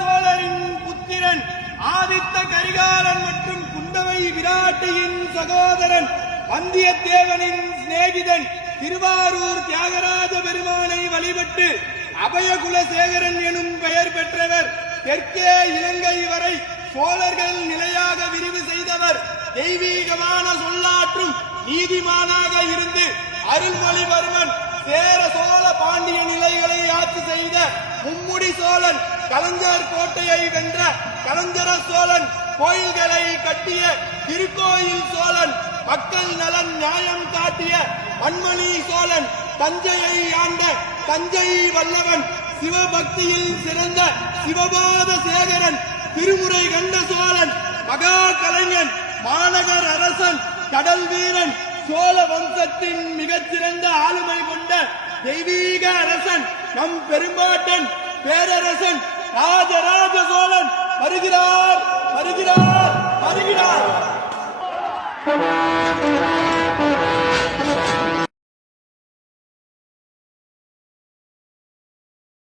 சோழரின் புத்திரன் ஆதித்த கரிகாலன் மற்றும் குந்தவை விராட்டியின் சகோதரன் வந்தியத்தேவனின் சிநேகிதன் திருவாரூர் தியாகராஜ பெருமானை வழிபட்டு அபயகுலசேகரன் எனும் பெயர் பெற்றவர். தெற்கே இலங்கை வரை சோழர்கள் நிலையாக விரிவு செய்தவர். தெய்வீகமான சொல்லாற்றும் நீதிமானாக இருந்து அருள்மொழிவர்மன் சேர சோழ பாண்டிய நிலைகளை ஆட்சி செய்த மும்முடி சோழன், கலைஞர் கோட்டையை வென்ற கலைஞர சோழன், கோயில்களை கட்டிய திருக்கோயில் சோழன், மக்கள் நலன் நியாயம் காட்டிய மண்மணி சோழன், தஞ்சையை ஆண்ட தஞ்சை வல்லவன், சிவபக்தியில் சிறந்த சிவபாத சேகரன், திருமுறை கண்ட சோழன், மகா கலைஞன், மாநகர் அரசன், கடல் வீரன், சோழ வம்சத்தின் மிகச்சிறந்த ஆளுமை கொண்ட தெய்வீக அரசன், நம் பெரும்பாட்டன் பேரரசன் ராஜராஜ சோழன் வருகிறார் வருகிறார் வருகிறார்.